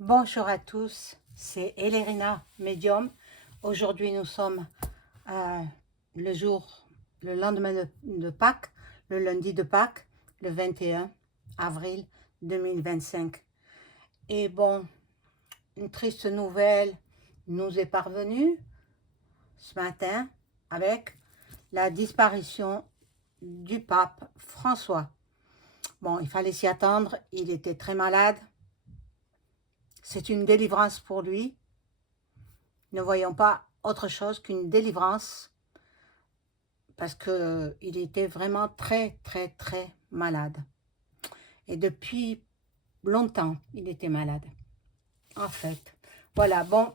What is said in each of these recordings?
Bonjour à tous, c'est Elérina, médium. Aujourd'hui, nous sommes euh, le lendemain de Pâques, le lundi de Pâques, le 21 avril 2025. Et bon, une triste nouvelle nous est parvenue ce matin avec la disparition du pape François. Bon, il fallait s'y attendre, il était très malade. C'est une délivrance pour lui. Ne voyons pas autre chose qu'une délivrance parce qu'il était vraiment très, très, très malade. Et depuis longtemps, il était malade, en fait. Voilà, bon,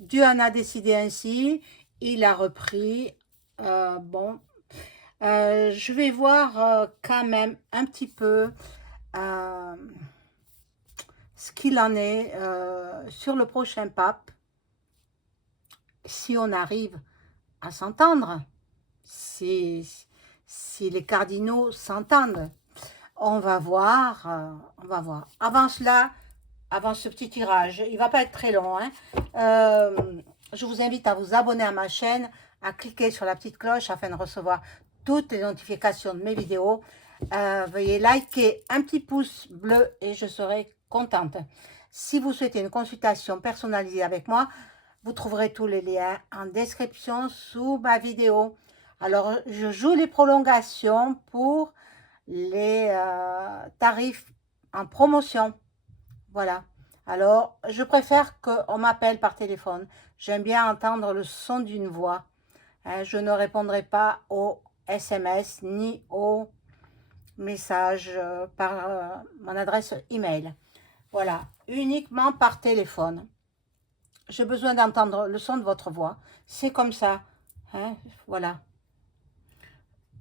Dieu en a décidé ainsi, il a repris. Bon, je vais voir quand même un petit peu euh, ce qu'il en est sur le prochain pape, si on arrive à s'entendre, si les cardinaux s'entendent. On va voir, on va voir. Avant cela, avant ce petit tirage, il ne va pas être très long, hein. Je vous invite à vous abonner à ma chaîne, à cliquer sur la petite cloche afin de recevoir toutes les notifications de mes vidéos. Veuillez liker un petit pouce bleu et je serai contente. Si vous souhaitez une consultation personnalisée avec moi, vous trouverez tous les liens en description sous ma vidéo. Alors, je joue les prolongations pour les tarifs en promotion. Voilà. Alors, je préfère qu'on m'appelle par téléphone. J'aime bien entendre le son d'une voix. Hein, je ne répondrai pas aux SMS ni aux messages par mon adresse email. Voilà, uniquement par téléphone. J'ai besoin d'entendre le son de votre voix. C'est comme ça. Hein, voilà.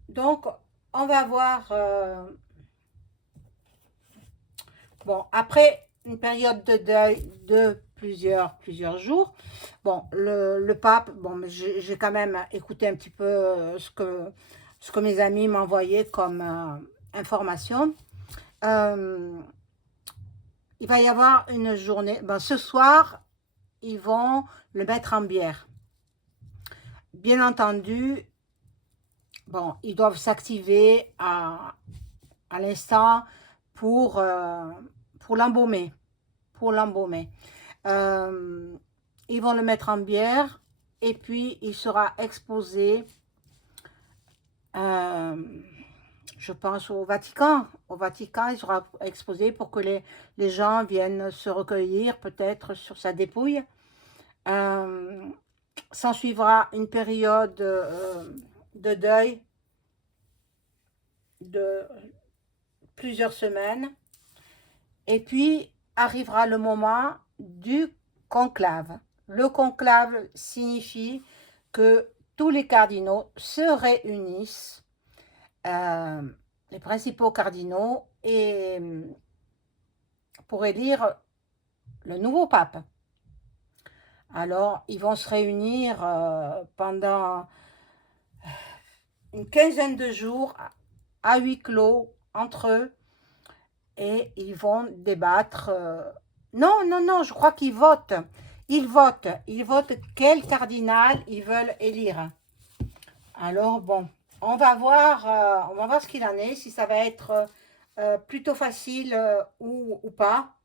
Donc, on va voir. Bon, après une période de deuil de plusieurs jours, bon, le pape, bon, j'ai quand même écouté un petit peu ce que mes amis m'envoyaient comme information. Euh, il va y avoir une journée, ben, ce soir, ils vont le mettre en bière. Bien entendu, bon, ils doivent s'activer à l'instant pour l'embaumer. Pour l'embaumer. Euh, ils vont le mettre en bière et puis il sera exposé, euh, je pense, au Vatican. Au Vatican, il sera exposé pour que les gens viennent se recueillir peut-être sur sa dépouille. Euh, S'en suivra une période de deuil de plusieurs semaines. Et puis arrivera le moment du conclave. Le conclave signifie que tous les cardinaux se réunissent, euh, les principaux cardinaux, et pour élire le nouveau pape. Alors, ils vont se réunir pendant une quinzaine de jours à huis clos entre eux et ils vont débattre. Non, non, non, je crois qu'ils votent. Ils votent quel cardinal ils veulent élire. Alors bon, on va voir ce qu'il en est, si ça va être plutôt facile ou pas.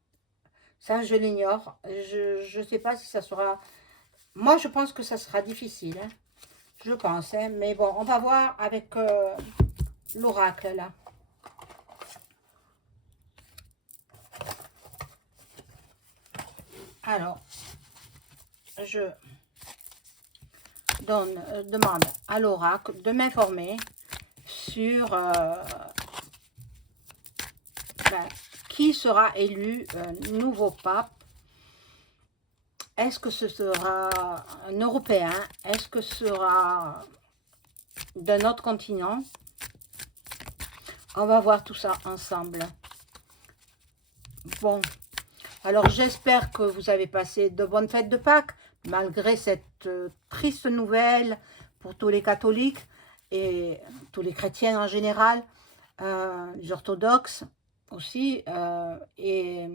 Ça, je l'ignore. Je ne sais pas si ça sera. Moi, je pense que ça sera difficile, hein. Je pense, hein. Mais bon, on va voir avec l'oracle là. Alors, je demande à l'oracle de m'informer sur ben, qui sera élu nouveau pape. Est-ce que ce sera un Européen? Est-ce que ce sera d'un autre continent? On va voir tout ça ensemble. Bon, alors j'espère que vous avez passé de bonnes fêtes de Pâques, malgré cette triste nouvelle pour tous les catholiques et tous les chrétiens en général, les orthodoxes aussi, et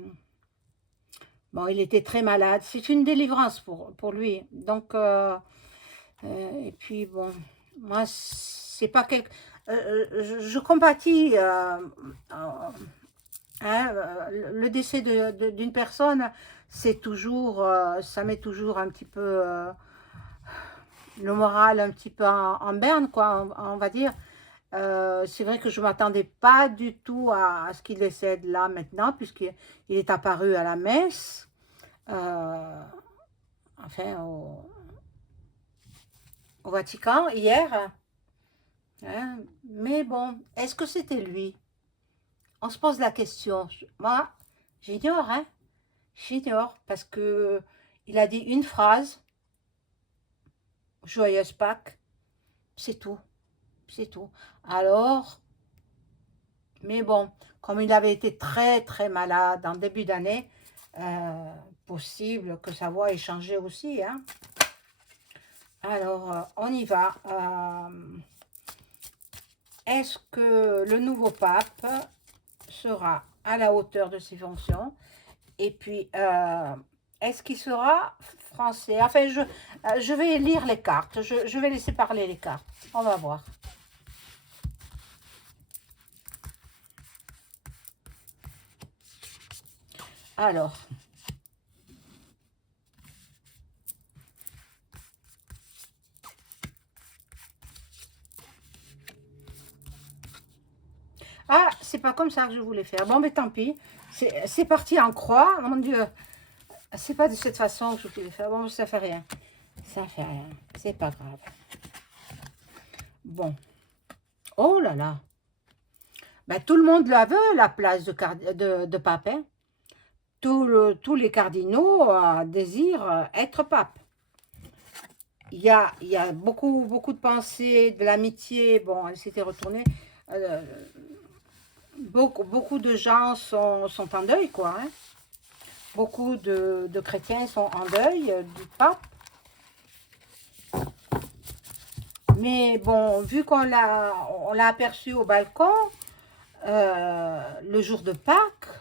Bon, il était très malade. C'est une délivrance pour lui. Donc, et puis, bon, moi, c'est pas quelque... je compatis hein, le décès d'une personne, c'est toujours, ça met toujours un petit peu le moral un petit peu en berne, quoi, on va dire. C'est vrai que je ne m'attendais pas du tout à ce qu'il décède là maintenant, puisqu'il est apparu à la messe, enfin au Vatican hier. Hein. Mais bon, est-ce que c'était lui? On se pose la question. Moi, j'ignore, hein. J'ignore, parce que il a dit une phrase, joyeuse Pâques, c'est tout, c'est tout. Alors, mais bon, comme il avait été très très malade en début d'année, possible que sa voix ait changé aussi, hein. Alors, on y va. Est-ce que le nouveau pape sera à la hauteur de ses fonctions? Et puis, est-ce qu'il sera français? Enfin, je vais lire les cartes. Je vais laisser parler les cartes. On va voir. Alors, ah, c'est pas comme ça que je voulais faire. Bon, mais tant pis. C'est parti en croix. Mon Dieu, c'est pas de cette façon que je voulais faire. Bon, ça fait rien. Ça fait rien. C'est pas grave. Bon. Oh là là. Ben, tout le monde la veut, la place de pape. Hein. Tous les cardinaux désirent être pape. Il y a beaucoup de pensées, de l'amitié. Bon, elle s'était retournée. Euh, beaucoup de gens sont en deuil, quoi. Hein. Beaucoup de chrétiens sont en deuil du pape. Mais bon, vu on l'a aperçu au balcon, le jour de Pâques,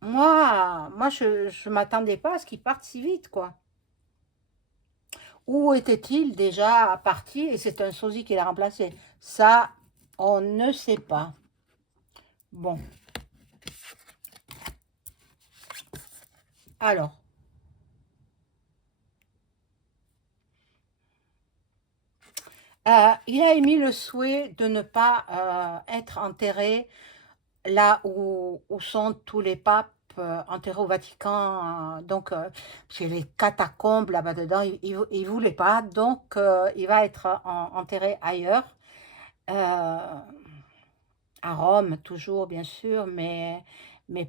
moi je ne m'attendais pas à ce qu'il parte si vite, quoi. Où était-il déjà parti et c'est un sosie qui l'a remplacé? Ça, on ne sait pas. Bon. Alors. Il a émis le souhait de ne pas être enterré là où sont tous les papes enterrés au Vatican. Donc, c'est les catacombes là-bas dedans, il ne voulait pas. Donc, il va être enterré ailleurs. À Rome, toujours, bien sûr, mais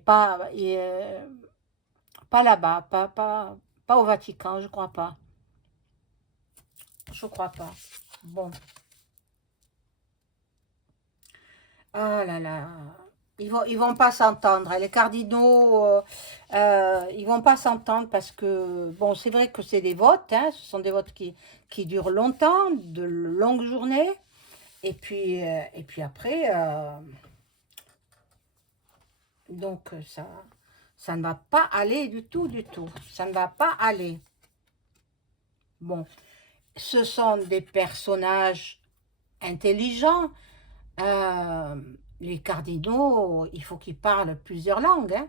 pas, pas là-bas, pas au Vatican, je crois pas. Je crois pas. Bon. Ah là là. Ils vont pas s'entendre. Les cardinaux, ils vont pas s'entendre parce que, bon, c'est vrai que c'est des votes, hein, ce sont des votes qui durent longtemps, de longues journées. Et puis après, donc ça ne va pas aller du tout, du tout. Ça ne va pas aller. Bon, ce sont des personnages intelligents. Euh, les cardinaux, il faut qu'ils parlent plusieurs langues. Hein.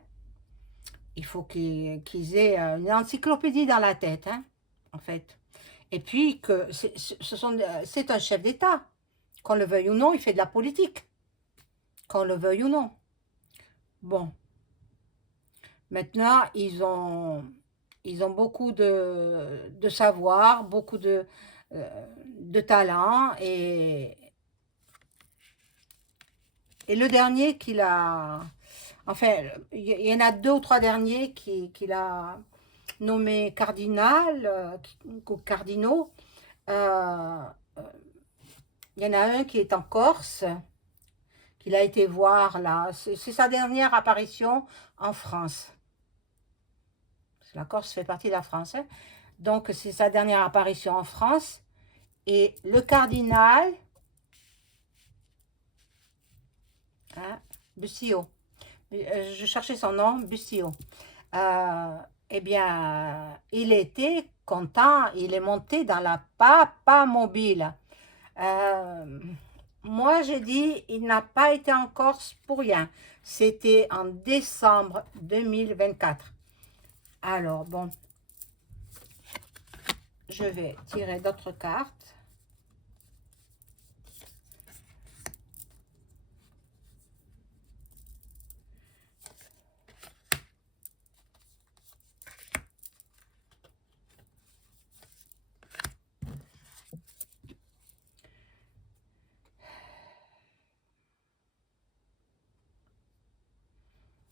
Il faut qu'ils aient une encyclopédie dans la tête, hein, en fait. Et puis que c'est un chef d'État. Qu'on le veuille ou non, il fait de la politique. Qu'on le veuille ou non. Bon. Maintenant, ils ont beaucoup de savoir, beaucoup de talent. Et le dernier qu'il a... Enfin, il y en a 2 ou 3 derniers qu'il a nommés cardinal, cardinaux. Euh, il y en a un qui est en Corse, qu'il a été voir là. C'est sa dernière apparition en France. La Corse fait partie de la France. Hein. Donc, c'est sa dernière apparition en France. Et le cardinal, hein, Bussio. je cherchais son nom, Bustillo. Eh bien, il était content, il est monté dans la Papa Mobile. Euh, Moi, j'ai dit, il n'a pas été en Corse pour rien. C'était en décembre 2024. Alors, bon, je vais tirer d'autres cartes.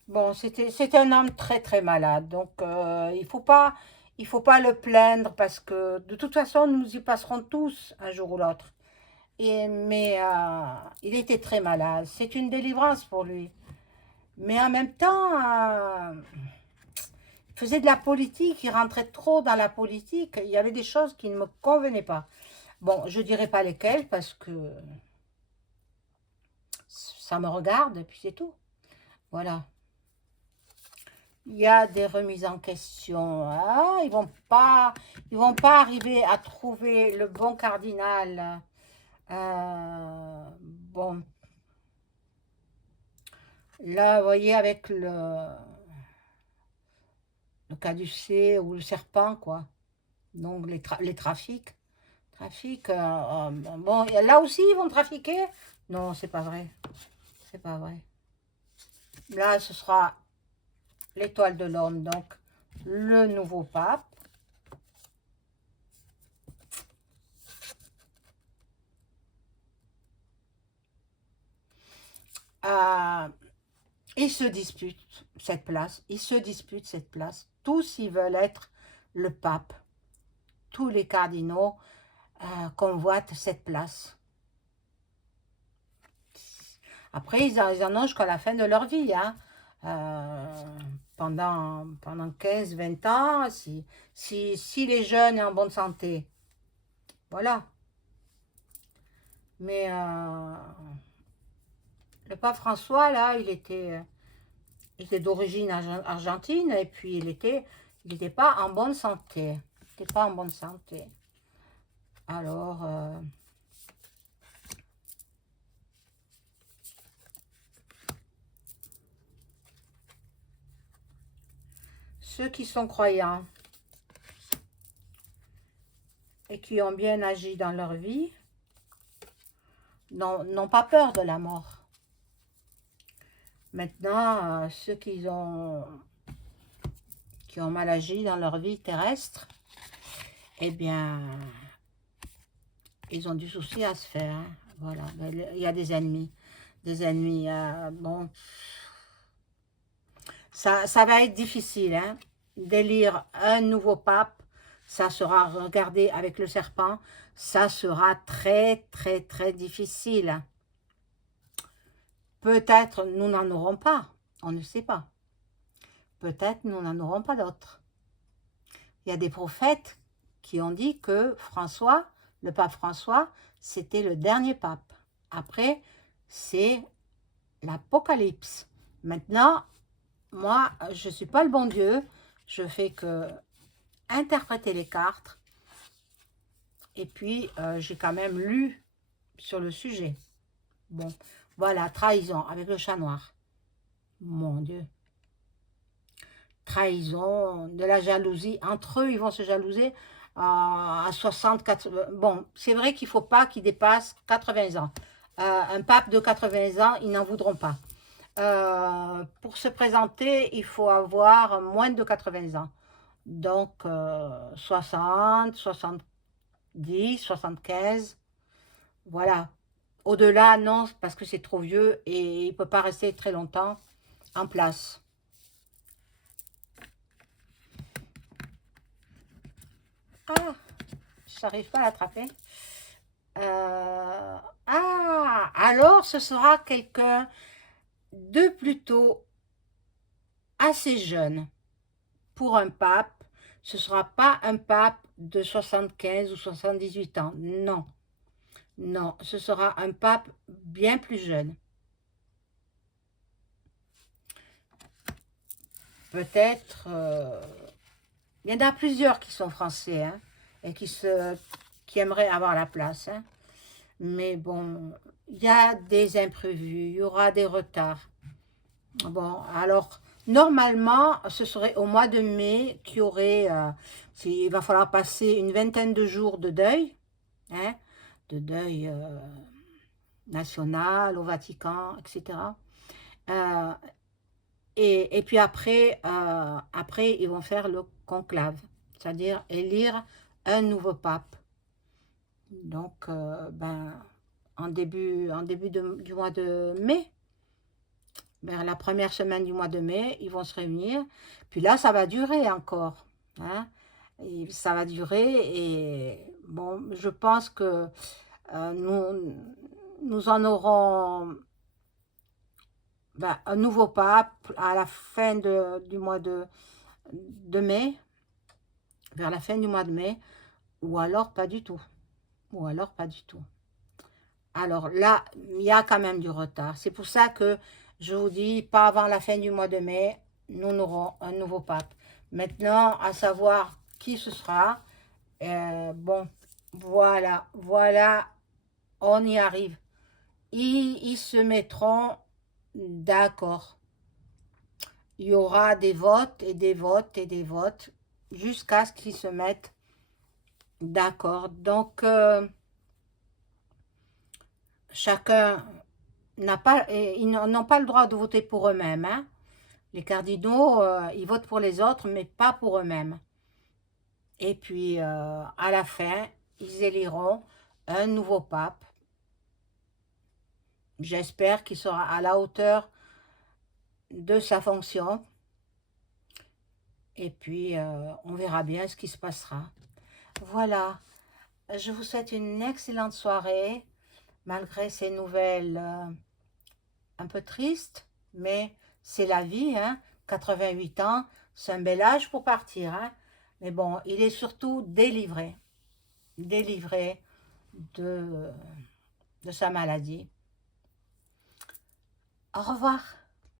Bon, c'était un homme très très malade, donc il faut pas le plaindre parce que de toute façon nous y passerons tous un jour ou l'autre. Mais il était très malade. C'est une délivrance pour lui. Mais en même temps, il faisait de la politique, il rentrait trop dans la politique. Il y avait des choses qui ne me convenaient pas. Bon, je dirais pas lesquelles parce que ça me regarde et puis c'est tout. Voilà. Il y a des remises en question. Ah, ils vont pas arriver à trouver le bon cardinal. Bon, là, vous voyez, avec le caducée ou le serpent, quoi. Donc, les trafics. Bon, là aussi, ils vont trafiquer? Non, c'est pas vrai. C'est pas vrai. Là, ce sera l'étoile de l'homme, donc le nouveau pape. Euh, Ils se disputent cette place. Ils se disputent cette place. Tous, ils veulent être le pape. Tous les cardinaux convoitent cette place. Après, ils en ont jusqu'à la fin de leur vie. Hein. Pendant 15-20 ans, si les jeunes sont en bonne santé. Voilà. Mais le pape François, là, il était d'origine argentine et puis il était pas en bonne santé. Il n'était pas en bonne santé. Alors, ceux qui sont croyants et qui ont bien agi dans leur vie n'ont pas peur de la mort. Maintenant, ceux qui ont mal agi dans leur vie terrestre, eh bien, ils ont du souci à se faire. Hein. Voilà, il y a des ennemis. Des ennemis, bon, ça va être difficile, hein, d'élire un nouveau pape. Ça sera regardé avec le serpent. Ça sera très, très, très difficile. Peut-être nous n'en aurons pas. On ne sait pas. Peut-être nous n'en aurons pas d'autres. Il y a des prophètes qui ont dit que François, le pape François, c'était le dernier pape. Après, c'est l'Apocalypse. Maintenant, moi, je ne suis pas le bon Dieu. Je fais que interpréter les cartes. Et puis, j'ai quand même lu sur le sujet. Bon, voilà, trahison avec le chat noir. Mon Dieu. Trahison, de la jalousie. Entre eux, ils vont se jalouser à 64. Bon, c'est vrai qu'il ne faut pas qu'ils dépassent 80 ans. Un pape de 80 ans, ils n'en voudront pas. Pour se présenter, il faut avoir moins de 80 ans. Donc, 60, 70, 75, voilà. Au-delà, non, parce que c'est trop vieux et il ne peut pas rester très longtemps en place. Ah, je n'arrive pas à l'attraper. Alors ce sera quelqu'un de plutôt assez jeune pour un pape. Ce ne sera pas un pape de 75 ou 78 ans. Non, non, ce sera un pape bien plus jeune. peut-être, il y en a plusieurs qui sont français, hein, et qui aimeraient avoir la place, hein. Mais bon, il y a des imprévus, il y aura des retards. Bon, alors, normalement, ce serait au mois de mai qu'il y aurait, il va falloir passer une vingtaine de jours de deuil, hein, de deuil national au Vatican, etc. Euh, et puis après, après, ils vont faire le conclave, c'est-à-dire élire un nouveau pape. Donc, ben, du mois de mai, vers la première semaine du mois de mai, ils vont se réunir. Puis là, ça va durer encore, hein. Et ça va durer et bon, je pense que nous en aurons ben, un nouveau pape à la fin du mois de mai, vers la fin du mois de mai, ou alors pas du tout, ou alors pas du tout. Alors là, il y a quand même du retard. C'est pour ça que je vous dis, pas avant la fin du mois de mai, nous aurons un nouveau pape. Maintenant, à savoir qui ce sera, bon, voilà, on y arrive. Ils se mettront d'accord. Il y aura des votes et des votes et des votes jusqu'à ce qu'ils se mettent d'accord. Donc, chacun n'a pas, ils n'ont pas le droit de voter pour eux-mêmes, hein. Les cardinaux, ils votent pour les autres, mais pas pour eux-mêmes. Et puis, à la fin, ils éliront un nouveau pape. J'espère qu'il sera à la hauteur de sa fonction. Et puis, on verra bien ce qui se passera. Voilà. Je vous souhaite une excellente soirée, malgré ces nouvelles un peu tristes, mais c'est la vie, hein. 88 ans, c'est un bel âge pour partir, hein. Mais bon, il est surtout délivré de sa maladie. Au revoir.